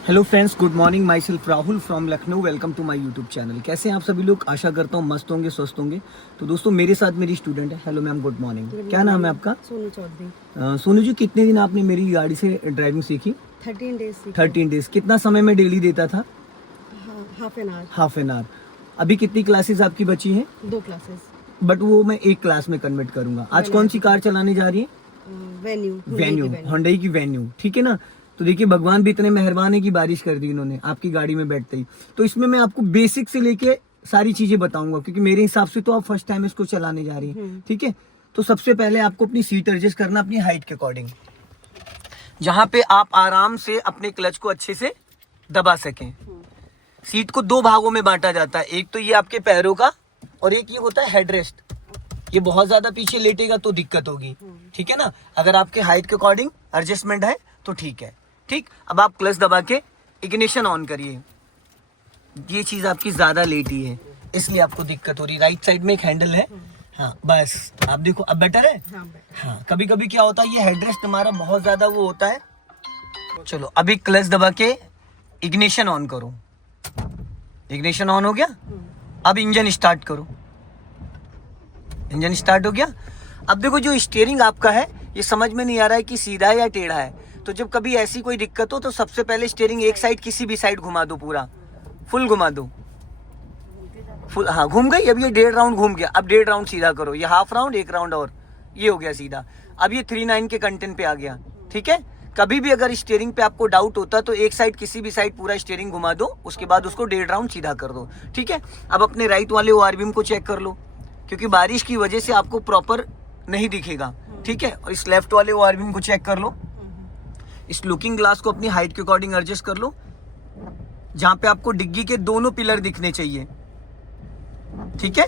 Hello friends, good morning. Myself Rahul from Lucknow. Welcome to my YouTube channel. कैसे हैं आप सभी लोग? आशा करता हूँ मस्त होंगे, स्वस्थ होंगे। तो दोस्तों, मेरे साथ मेरी स्टूडेंट है। Hello ma'am, good morning. क्या नाम है आपका? सोनू चौधरी। सोनू जी, कितने दिन आपने मेरी गाड़ी से ड्राइविंग सीखी? 13 डेज 13 डेज। कितना समय में डेली देता था? Half an hour. Half an hour. अभी कितनी क्लासेस आपकी बची हैं? 2 क्लासेस। बट वो मैं एक क्लास में कन्वर्ट करूंगा। आज कौन सी कार चलाने जा रही है? वेन्यू होंडई की वेन्यू, ठीक है ना। तो देखिए, भगवान भी इतने मेहरबान है कि बारिश कर दी इन्होंने आपकी गाड़ी में बैठते ही। तो इसमें मैं आपको बेसिक से लेके सारी चीजें बताऊंगा, क्योंकि मेरे हिसाब से तो आप फर्स्ट टाइम इसको चलाने जा रही हैं, ठीक है। तो सबसे पहले आपको अपनी सीट एडजस्ट करना अपनी हाइट के अकॉर्डिंग, जहां पे आप आराम से अपने क्लच को अच्छे से दबा सकें। सीट को 2 भागों में बांटा जाता है, एक तो ये आपके पैरों का और एक ये होता है हेडरेस्ट। ये बहुत ज्यादा पीछे लेटेगा तो दिक्कत होगी, ठीक है ना। अगर आपके हाइट के अकॉर्डिंग एडजस्टमेंट है तो ठीक है। ठीक, अब आप क्लच दबा के इग्निशन ऑन करिए। ये चीज आपकी ज्यादा लेटी है, इसलिए आपको दिक्कत हो रही। राइट साइड में एक हैंडल है, हाँ बस आप देखो, अब बेटर है। हाँ, कभी कभी क्या होता है, ये हेडरेस्ट हमारा बहुत ज्यादा वो होता है। चलो, अभी क्लच दबा के इग्निशन ऑन करो। इग्निशन ऑन हो गया। अब इंजन स्टार्ट करो। इंजन स्टार्ट हो गया। अब देखो, जो स्टीयरिंग आपका है, ये समझ में नहीं आ रहा है कि सीधा है या टेढ़ा है। तो जब कभी ऐसी कोई दिक्कत हो तो सबसे पहले स्टीयरिंग एक साइड, किसी भी साइड घुमा दो, पूरा फुल घुमा दो। फुल, हाँ घूम गई। अब ये 1.5 राउंड घूम गया। अब 1.5 राउंड सीधा करो। ये हाफ राउंड, 1 राउंड और, ये हो गया सीधा। अब ये 3/9 के कंटेंट पे आ गया, ठीक है। कभी भी अगर स्टीयरिंग पे आपको डाउट होता तो एक साइड, किसी भी साइड पूरा स्टीयरिंग घुमा दो, उसके बाद उसको 1.5 राउंड सीधा कर दो, ठीक है। अब अपने राइट वाले ओआरवीएम को चेक कर लो, क्योंकि बारिश की वजह से आपको प्रॉपर नहीं दिखेगा, ठीक है। और इस लेफ्ट वाले ओआरवीएम को चेक कर लो। इस लुकिंग ग्लास को अपनी हाइट के अकॉर्डिंग एडजस्ट कर लो, जहां पे आपको डिग्गी के दोनों पिलर दिखने चाहिए, ठीक है।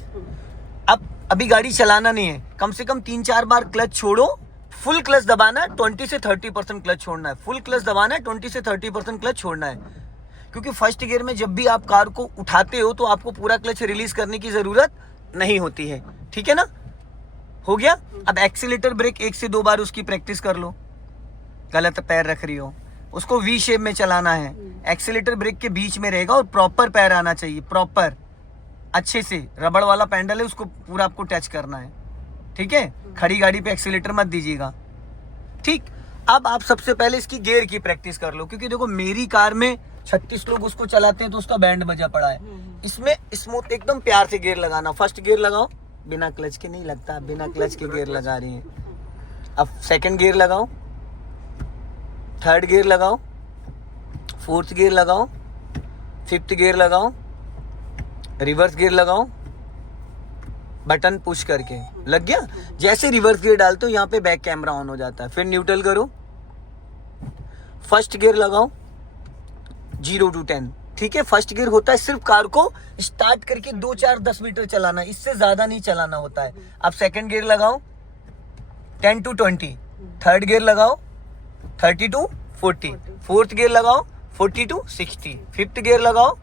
अब अभी गाड़ी चलाना नहीं है, कम से कम 3-4 बार क्लच छोड़ो। फुल क्लच दबाना, 20 से 30% क्लच छोड़ना है। फुल क्लच दबाना है, 20 से 30% क्लच छोड़ना है। क्योंकि फर्स्ट गियर में जब भी आप कार को उठाते हो तो आपको पूरा क्लच रिलीज करने की जरूरत नहीं होती है, ठीक है ना। हो गया। अब एक्सीलेटर ब्रेक 1 से 2 बार उसकी प्रैक्टिस कर लो। गलत पैर रख रही हो, उसको वी शेप में चलाना है। एक्सीलेटर ब्रेक के बीच में रहेगा और प्रॉपर पैर आना चाहिए, प्रॉपर अच्छे से। रबड़ वाला पैडल है, उसको पूरा आपको टच करना है, ठीक है। खड़ी गाड़ी पे एक्सीलेटर मत दीजिएगा, ठीक। अब आप सबसे पहले इसकी गियर की प्रैक्टिस कर लो, क्योंकि देखो मेरी कार में 36 लोग उसको चलाते हैं तो उसका बैंड बजा पड़ा है। इसमें स्मूथ एकदम प्यार से गियर लगाना। फर्स्ट गियर लगाओ, बिना क्लच के नहीं लगता, बिना क्लच के गियर लगा रही है। अब सेकंड गियर लगाओ, थर्ड गियर लगाओ, फोर्थ गियर लगाओ, फिफ्थ गियर लगाओ, रिवर्स गियर लगाओ, बटन पुश करके। लग गया। जैसे रिवर्स गियर डालते हो यहाँ पे बैक कैमरा ऑन हो जाता है। फिर न्यूट्रल करो, फर्स्ट गियर लगाओ 0 to 10, ठीक है। फर्स्ट गियर होता है सिर्फ कार को स्टार्ट करके 2-4-10 मीटर चलाना, इससे ज्यादा नहीं चलाना होता है। अब सेकंड गियर लगाओ 10 to 20, थर्ड गियर लगाओ 30 to 40, फोर्थ गियर लगाओ 40 to 60, फिफ्थ गियर लगाओ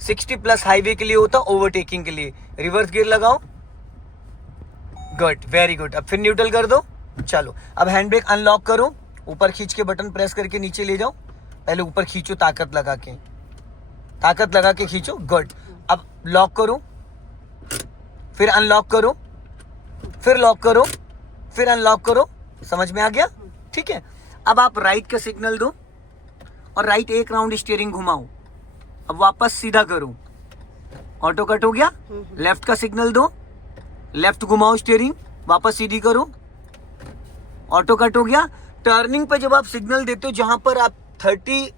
60+ हाईवे के लिए होता, ओवरटेकिंग के लिए। रिवर्स गियर लगाओ, गुड, वेरी गुड। अब फिर न्यूट्रल कर दो। चलो, अब हैंड ब्रेक अनलॉक करो, ऊपर खींच के बटन प्रेस करके नीचे ले जाओ। पहले ऊपर खींचो, ताकत लगा के खींचो, गुड। अब लॉक करो, फिर अनलॉक करो, फिर लॉक करो, फिर अनलॉक करो। समझ में आ गया, ठीक है। अब आप राइट का सिग्नल दो और राइट 1 राउंड स्टीयरिंग घुमाओ। अब वापस सीधा करो, ऑटो कट हो गया। लेफ्ट का सिग्नल दो, लेफ्ट घुमाओ स्टीयरिंग, वापस सीधी करो, ऑटो कट हो गया। टर्निंग पे जब आप सिग्नल देते हो, जहां पर आप 30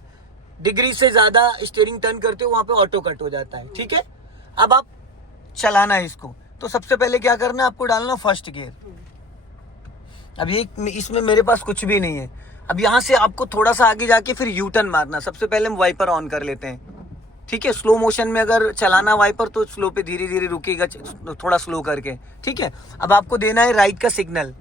डिग्री से ज्यादा स्टीयरिंग टर्न करते हो, वहां पे ऑटो कट हो जाता है, ठीक है। अब आप चलाना है इसको, तो सबसे पहले क्या करना है, आपको डालना फर्स्ट गियर। अब ये इसमें मेरे पास कुछ भी नहीं है। अब यहाँ से आपको थोड़ा सा आगे जाके फिर यू टर्न मारना। सबसे पहले हम वाइपर ऑन कर लेते हैं, ठीक है। स्लो मोशन में अगर चलाना वाइपर तो स्लो पे धीरे धीरे रुकेगा, थोड़ा स्लो करके, ठीक है। अब आपको देना है राइट का सिग्नल।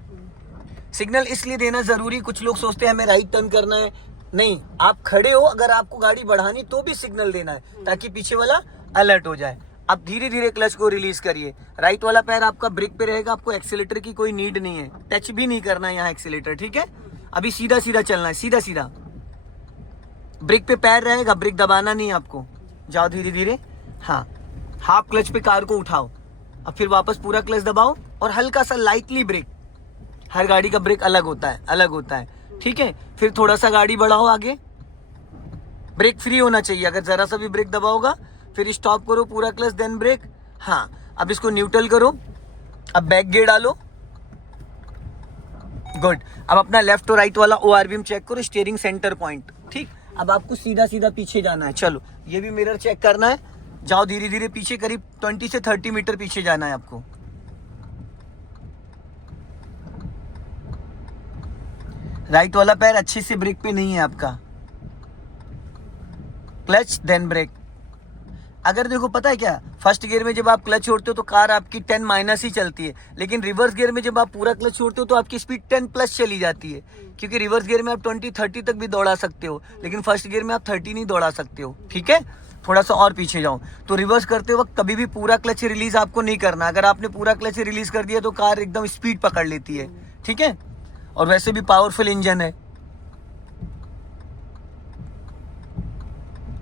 सिग्नल इसलिए देना जरूरी, कुछ लोग सोचते हैं हमें राइट टर्न करना है, नहीं, आप खड़े हो, अगर आपको गाड़ी बढ़ानी तो भी सिग्नल देना है, ताकि पीछे वाला अलर्ट हो जाए। अब धीरे धीरे क्लच को रिलीज करिए। राइट वाला पैर आपका ब्रेक पे रहेगा, आपको एक्सीलेटर की कोई नीड नहीं है, टच भी नहीं करना है यहाँ एक्सीलेटर, ठीक है। अभी सीधा सीधा चलना है, सीधा सीधा ब्रेक पे पैर रहेगा, ब्रेक दबाना नहीं है आपको। जाओ धीरे धीरे। हाँ, हाफ क्लच पे कार को उठाओ, अब फिर वापस पूरा क्लच दबाओ और हल्का सा लाइटली ब्रेक। हर गाड़ी का ब्रेक अलग होता है, अलग होता है, ठीक है। फिर थोड़ा सा गाड़ी बढ़ाओ आगे, ब्रेक फ्री होना चाहिए। अगर जरा सा भी ब्रेक दबाओगा फिर स्टॉप करो, पूरा क्लच देन ब्रेक। हाँ, अब इसको न्यूट्रल करो, अब बैक गियर डालो। गुड। अब अपना लेफ्ट और राइट वाला ORVM चेक करो, स्टीयरिंग सेंटर पॉइंट, ठीक। अब आपको सीधा सीधा पीछे जाना है। चलो, ये भी मिरर चेक करना है। जाओ धीरे धीरे पीछे, करीब 20 से 30 मीटर पीछे जाना है आपको। राइट वाला पैर अच्छे से ब्रेक पे नहीं है आपका। Clutch then brake. अगर देखो पता है क्या, फर्स्ट गियर में जब आप क्लच छोड़ते हो तो कार आपकी 10 माइनस ही चलती है, लेकिन रिवर्स गियर में जब आप पूरा क्लच छोड़ते हो तो आपकी स्पीड 10 प्लस चली जाती है, क्योंकि रिवर्स गियर में आप 20-30 तक भी दौड़ा सकते हो, लेकिन फर्स्ट गियर में आप 30 नहीं दौड़ा सकते हो, ठीक है। थोड़ा सा और पीछे जाओ। तो रिवर्स करते वक्त कभी भी पूरा क्लच रिलीज आपको नहीं करना। अगर आपने पूरा क्लच रिलीज कर दिया तो कार एकदम स्पीड पकड़ लेती है, ठीक है। और वैसे भी पावरफुल इंजन है।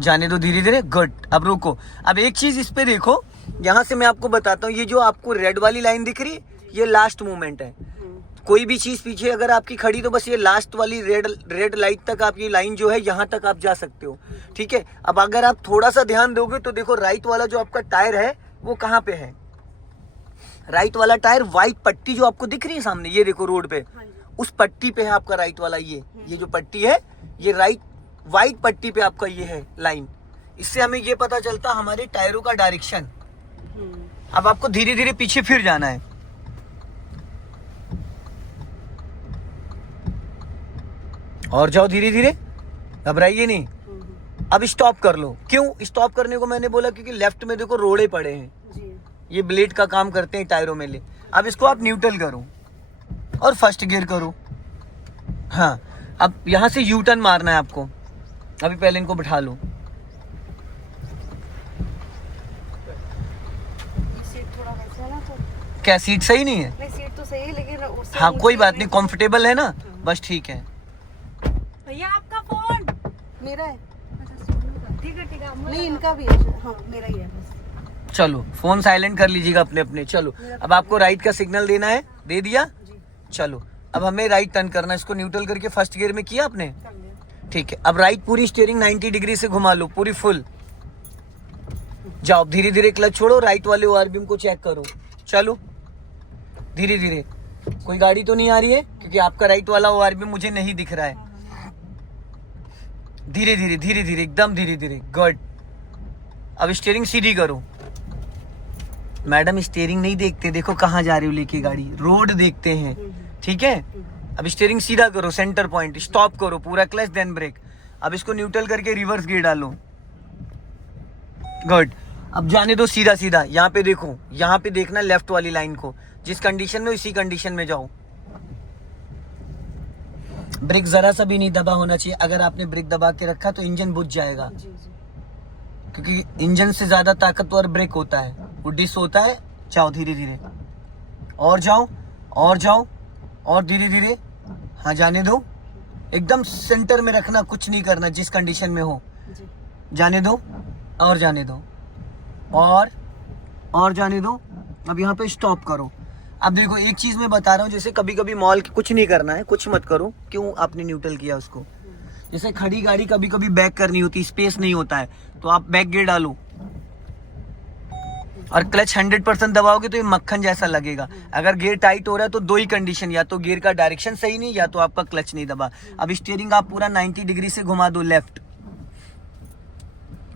जाने दो धीरे धीरे। गुड। अब रुको। अब एक चीज इस पे देखो, यहाँ से मैं आपको बताता हूँ, ये जो आपको रेड वाली लाइन दिख रही है, ये लास्ट मूवमेंट है। कोई भी चीज पीछे अगर आपकी खड़ी तो बस ये लास्ट वाली रेड लाइट तक आप, ये लाइन जो है यहाँ तक आप जा सकते हो, ठीक है। अब अगर आप थोड़ा सा ध्यान दोगे तो देखो राइट वाला जो आपका टायर है वो कहाँ पे है। राइट वाला टायर, व्हाइट पट्टी जो आपको दिख रही है सामने, ये देखो रोड पे, उस पट्टी पे है आपका राइट वाला। ये जो पट्टी है, ये राइट व्हाइट पट्टी पे आपका ये है लाइन। इससे हमें ये पता चलता हमारे टायरों का डायरेक्शन। अब आपको धीरे धीरे पीछे फिर जाना है। और जाओ धीरे धीरे, घबराइए नहीं। अब स्टॉप कर लो। क्यों स्टॉप करने को मैंने बोला, क्योंकि लेफ्ट में देखो रोड़े पड़े हैं, ये ब्लेड का काम करते हैं टायरों में ले। अब इसको आप न्यूट्रल करो और फर्स्ट गियर करो। हाँ, अब यहां से यू टर्न मारना है आपको। अभी पहले इनको बिठा लो। सीट थोड़ा वैसा है ना, तो क्या सीट सही नहीं है? नहीं, सीट तो सही है लेकिन उससे हाँ, कोई ऊंची बात नहीं, कंफर्टेबल है ना, बस ठीक है। भैया आपका फोन मेरा है। ठीक है नहीं, इनका भी है। हाँ, मेरा ही है बस। चलो, फोन साइलेंट कर लीजिएगा अपने अपने। चलो, अब आपको राइट का सिग्नल देना है, दे दिया। चलो, अब हमें राइट टर्न करना है। इसको न्यूट्रल करके फर्स्ट गियर में किया आपने, ठीक है। अब राइट पूरी स्टीयरिंग 90 डिग्री से घुमा लो, पूरी फुल। जाओ धीरे धीरे क्लच छोड़ो, राइट वाले ORVM को चेक करो। चलो धीरे धीरे। कोई गाड़ी तो नहीं आ रही है, क्योंकि आपका राइट वाला ORVM मुझे नहीं दिख रहा है। धीरे धीरे धीरे धीरे, एकदम धीरे धीरे। गुड। अब स्टीयरिंग सीधी करो। मैडम स्टीयरिंग नहीं देखते, देखो कहाँ जा रही हो लेके गाड़ी, रोड देखते हैं, ठीक है। अब स्टीयरिंग सीधा करो, सेंटर पॉइंट, स्टॉप करो, पूरा क्लच देन ब्रेक। अब इसको न्यूट्रल करके रिवर्स गियर डालो। गुड। अब जाने दो सीधा सीधा। यहाँ पे देखो, यहाँ पे देखना लेफ्ट वाली लाइन को, जिस कंडीशन में इसी कंडीशन में जाओ। ब्रेक जरा सा भी नहीं दबा होना चाहिए। अगर आपने ब्रेक दबा के रखा तो इंजन बुझ जाएगा, क्योंकि इंजन से ज्यादा ताकतवर ब्रेक होता है, वो डिस होता है। जाओ धीरे धीरे, और जाओ और जाओ और धीरे धीरे। हाँ, जाने दो, एकदम सेंटर में रखना, कुछ नहीं करना, जिस कंडीशन में हो। जाने दो और जाने दो और जाने दो। अब यहाँ पे स्टॉप करो। अब देखो एक चीज मैं बता रहा हूँ, जैसे कभी कभी मॉल कुछ नहीं करना है, कुछ मत करो। क्यों आपने न्यूट्रल किया उसको? जैसे खड़ी गाड़ी कभी कभी बैक करनी होती, स्पेस नहीं होता है, तो आप बैक गियर डालो और क्लच 100% दबाओगे तो ये मक्खन जैसा लगेगा। अगर गियर टाइट हो रहा है तो दो ही कंडीशन, या तो गियर का डायरेक्शन सही नहीं, या तो आपका क्लच नहीं दबा। अब स्टीयरिंग आप पूरा 90 डिग्री से घुमा दो, लेफ्ट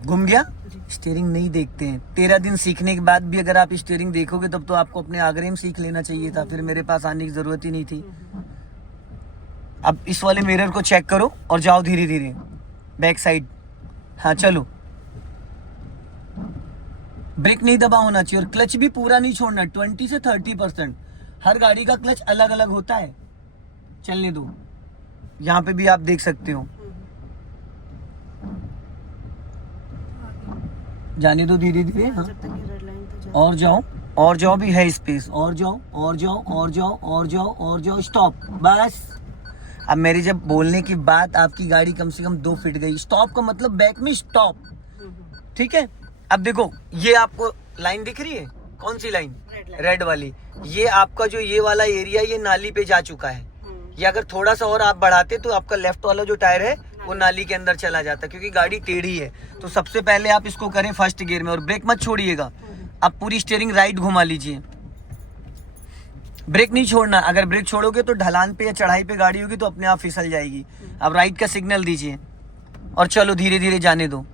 घूम गया। स्टीयरिंग नहीं देखते हैं। 13 दिन सीखने के बाद भी अगर आप स्टीयरिंग देखोगे तब तो आपको अपने आगरे में सीख लेना चाहिए था, फिर मेरे पास आने की जरूरत ही नहीं थी। अब इस वाले मिरर को चेक करो और जाओ धीरे धीरे बैक साइड। हाँ चलो, ब्रेक नहीं दबा होना चाहिए और क्लच भी पूरा नहीं छोड़ना, 20 से 30%। हर गाड़ी का क्लच अलग अलग होता है। चलने दो, यहाँ पे भी आप देख सकते हो। जाने दो धीरे धीरे। हाँ, और जाओ भी है स्पेस, और जाओ और जाओ और जाओ और जाओ और जाओ। स्टॉप, बस अब मेरी जब बोलने की बात, आपकी गाड़ी कम से कम 2 फीट गई। स्टॉप का मतलब बैक में स्टॉप, ठीक है। अब देखो ये आपको लाइन दिख रही है, कौन सी लाइन? रेड वाली। ये आपका जो ये वाला एरिया ये नाली पे जा चुका है। ये अगर थोड़ा सा और आप बढ़ाते तो आपका लेफ्ट वाला जो टायर है वो नाली के अंदर चला जाता, क्योंकि गाड़ी टेढ़ी है। तो सबसे पहले आप इसको करें फर्स्ट गियर में और ब्रेक मत छोड़िएगा। अब पूरी स्टीयरिंग राइट घुमा लीजिए, ब्रेक नहीं छोड़ना। अगर ब्रेक छोड़ोगे तो ढलान पे या चढ़ाई पे गाड़ी होगी तो अपने आप फिसल जाएगी। अब राइट का सिग्नल दीजिए और चलो धीरे धीरे जाने दो।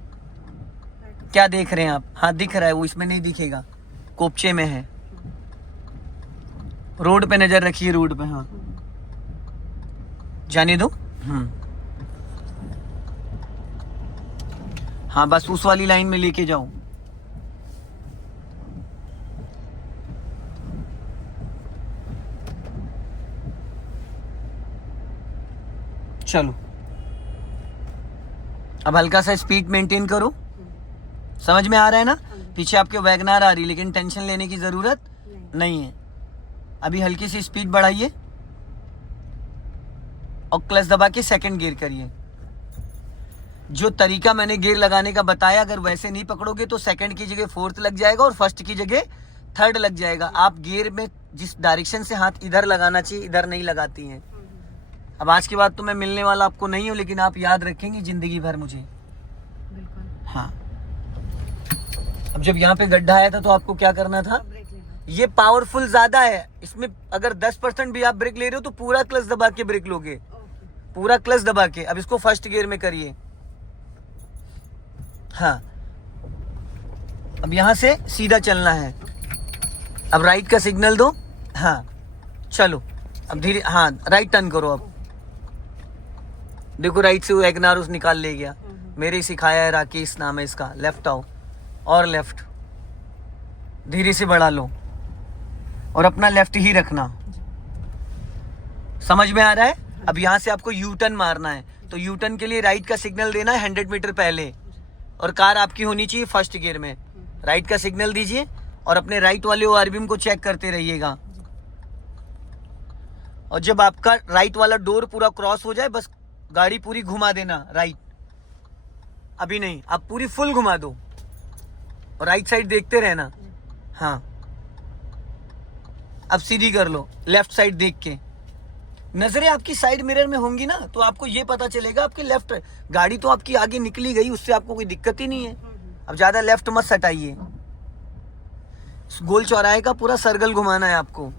क्या देख रहे हैं आप? हाँ दिख रहा है, वो इसमें नहीं दिखेगा, कोपचे में है। रोड पे नजर रखिए, रोड पे। हाँ जाने दो। हाँ बस उस वाली लाइन में लेके जाओ। चलो अब हल्का सा स्पीड मेंटेन करो। समझ में आ रहा है ना? पीछे आपके वैगनार आ रही, लेकिन टेंशन लेने की जरूरत नहीं है। अभी हल्की सी स्पीड बढ़ाइए और क्लच दबा के सेकंड गियर करिए। जो तरीका मैंने गियर लगाने का बताया, अगर वैसे नहीं पकड़ोगे तो सेकंड की जगह फोर्थ लग जाएगा और फर्स्ट की जगह थर्ड लग जाएगा। आप गियर में जिस डायरेक्शन से हाथ इधर लगाना चाहिए इधर नहीं लगाती हैं। अब आज के बाद तो मैं मिलने वाला आपको नहीं हूँ, लेकिन आप याद रखेंगे जिंदगी भर मुझे। बिल्कुल। हाँ अब जब यहाँ पे गड्ढा आया था तो आपको क्या करना था? ये पावरफुल ज्यादा है, इसमें अगर 10% भी आप ब्रेक ले रहे हो तो पूरा क्लच दबा के ब्रेक लोगे, पूरा क्लच दबा के। अब इसको फर्स्ट गियर में करिए। हाँ अब यहां से सीधा चलना है। अब राइट का सिग्नल दो। हाँ चलो अब धीरे, हाँ राइट टर्न करो। अब देखो राइट से वो एग्नारोस निकाल ले गया। मेरे ही सिखाया है, राकेश नाम है इसका। लेफ्ट आओ और लेफ्ट धीरे से बढ़ा लो और अपना लेफ्ट ही रखना। समझ में आ रहा है? अब यहां से आपको यू टर्न मारना है, तो यू टर्न के लिए राइट का सिग्नल देना है 100 मीटर पहले, और कार आपकी होनी चाहिए फर्स्ट गियर में। राइट का सिग्नल दीजिए और अपने राइट वाले ओआरबीएम को चेक करते रहिएगा। और जब आपका राइट वाला डोर पूरा क्रॉस हो जाए बस गाड़ी पूरी घुमा देना राइट। अभी नहीं, आप पूरी फुल घुमा दो और राइट साइड देखते रहना। हाँ अब सीधी कर लो, लेफ्ट साइड देख के। नजरें आपकी साइड मिरर में होंगी ना, तो आपको ये पता चलेगा आपके लेफ्ट। गाड़ी तो आपकी आगे निकली गई, उससे आपको कोई दिक्कत ही नहीं है। अब ज्यादा लेफ्ट मत सटाइए। गोल चौराहे का पूरा सर्कल घुमाना है आपको।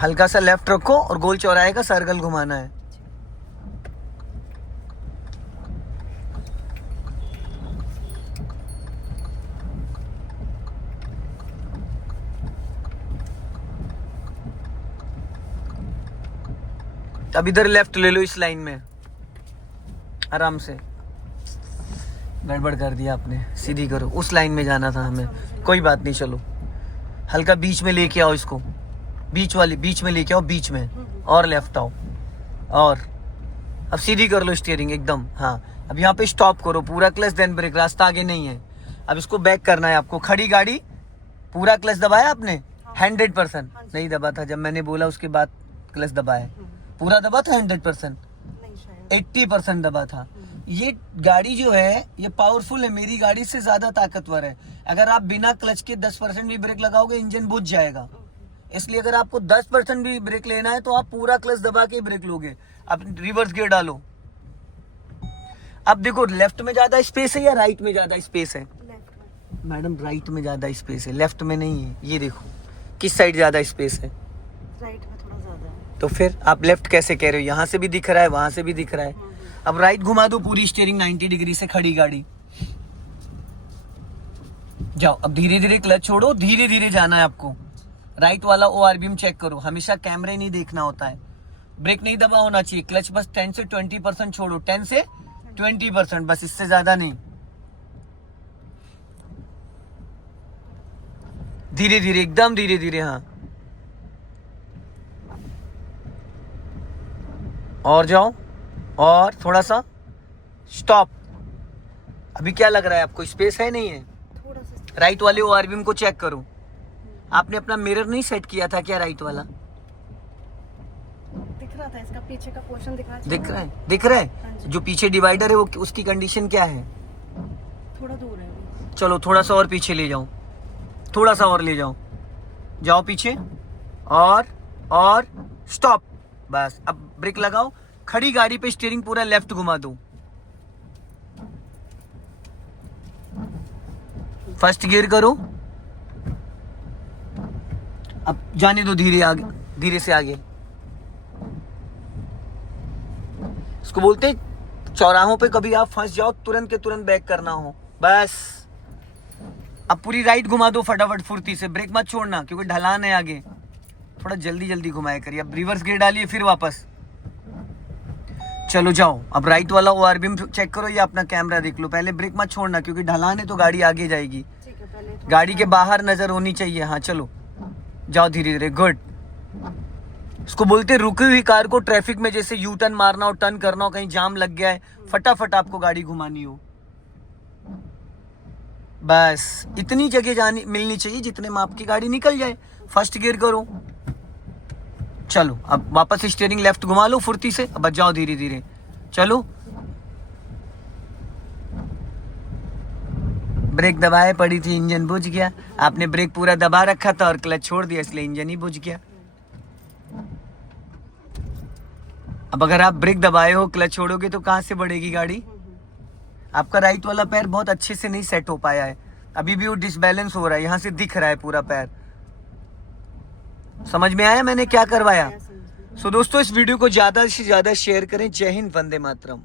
हल्का सा लेफ्ट रखो और गोल चौराहे का सर्कल घुमाना है। अब इधर लेफ्ट ले लो, इस लाइन में आराम से। गड़बड़ कर दिया आपने, सीधी करो। उस लाइन में जाना था हमें, कोई बात नहीं। चलो हल्का बीच में लेके आओ इसको, बीच में लेके आओ, बीच में। और लेफ्ट आओ और अब सीधी कर लो स्टीयरिंग एकदम। हाँ अब यहाँ पे स्टॉप करो, पूरा क्लच देन ब्रेक, रास्ता आगे नहीं है। अब इसको बैक करना है आपको। खड़ी गाड़ी, पूरा क्लच दबाया आपने? 100% नहीं दबा था, जब मैंने बोला उसके बाद क्लच दबाया। पूरा दबा था 100%? 80% दबा था। ये गाड़ी जो है ये पावरफुल है, मेरी गाड़ी से ज्यादा ताकतवर है। अगर आप बिना क्लच के 10% भी ब्रेक लगाओगे इंजन बुझ जाएगा। इसलिए अगर आपको 10% भी ब्रेक लेना है तो आप पूरा क्लच दबा के ब्रेक लोगे। अब रिवर्स गियर डालो। अब देखो लेफ्ट में ज्यादा स्पेस है या राइट में ज्यादा स्पेस है? मैडम राइट में ज्यादा स्पेस है, लेफ्ट में नहीं है। ये देखो किस साइड ज्यादा स्पेस है? राइट में थोड़ा ज्यादा है। तो फिर आप लेफ्ट कैसे कह रहे हो? यहाँ से भी दिख रहा है, वहां से भी दिख रहा है। अब राइट घुमा दो पूरी स्टीयरिंग 90 डिग्री से। खड़ी गाड़ी जाओ। अब धीरे धीरे क्लच छोड़ो, धीरे धीरे जाना है आपको। राइट वाला ओआरबीएम चेक करो, हमेशा कैमरे नहीं देखना होता है। ब्रेक नहीं दबा होना चाहिए। क्लच बस 10 से 20% छोड़ो, 10 से 20%, बस इससे ज्यादा नहीं। धीरे धीरे, एकदम धीरे धीरे। हाँ और जाओ और थोड़ा सा स्टॉप। अभी क्या लग रहा है आपको, स्पेस है नहीं है? थोड़ा सा राइट वाले ओआरबीएम को चेक करो। आपने अपना मिरर नहीं सेट किया था क्या राइट वाला? दिख रहा था, इसका पीछे का पोर्शन दिख रहा दिख रहा है, दिख रहा हाँ है। जी। जो पीछे डिवाइडर है वो उसकी कंडीशन क्या है? थोड़ा दूर है अभी। चलो थोड़ा सा और पीछे ले जाओ, थोड़ा सा और ले जाओ, जाओ पीछे, और स्टॉप। बस अब ब्रेक लगाओ। खड़ी गाड़ी पे स्टीयरिंग पूरा लेफ्ट घुमा दो। फर्स्ट गियर करो। अब जाने दो धीरे आगे, धीरे से आगे। इसको बोलते चौराहों पे कभी आप फंस जाओ तुरंत के तुरंत बैक करना हो, बस। अब पूरी राइट घुमा दो फटाफट फुर्ती से, ब्रेक मत छोड़ना क्योंकि ढलान है आगे। थोड़ा जल्दी जल्दी घुमाया करिए। अब रिवर्स गियर डालिए, फिर वापस चलो जाओ। अब राइट वाला ओआरबीएम चेक करो या अपना कैमरा देख लो। पहले ब्रेक मत छोड़ना क्योंकि ढलान है तो गाड़ी आगे जाएगी। ठीक है, पहले थोड़ा गाड़ी के बाहर नजर होनी चाहिए। हाँ चलो जाओ धीरे धीरे, गुड। इसको बोलते रुकी हुई कार को ट्रैफिक में जैसे यू टर्न मारना हो, टर्न करना हो, कहीं जाम लग गया है, फटाफट आपको गाड़ी घुमानी हो। बस इतनी जगह जानी मिलनी चाहिए जितने में आपकी गाड़ी निकल जाए। फर्स्ट गियर करो, चलो अब वापस स्टीयरिंग लेफ्ट घुमा लो फुर्ती से। अब जाओ धीरे धीरे, चलो। ब्रेक दबाए पड़ी थी, इंजन बुझ गया। आपने ब्रेक पूरा दबा रखा था और क्लच छोड़ दिया, इसलिए इंजन ही बुझ गया। अब अगर आप ब्रेक दबाए हो, क्लच छोड़ोगे तो कहां से बढ़ेगी गाड़ी? आपका राइट वाला पैर बहुत अच्छे से नहीं सेट हो पाया है, अभी भी वो डिसबैलेंस हो रहा है। यहाँ से दिख रहा है पूरा पैर। समझ में आया मैंने क्या करवाया? समझ में। सो दोस्तों इस वीडियो को ज्यादा से ज्यादा शेयर करें। जय हिंद, वंदे मातरम।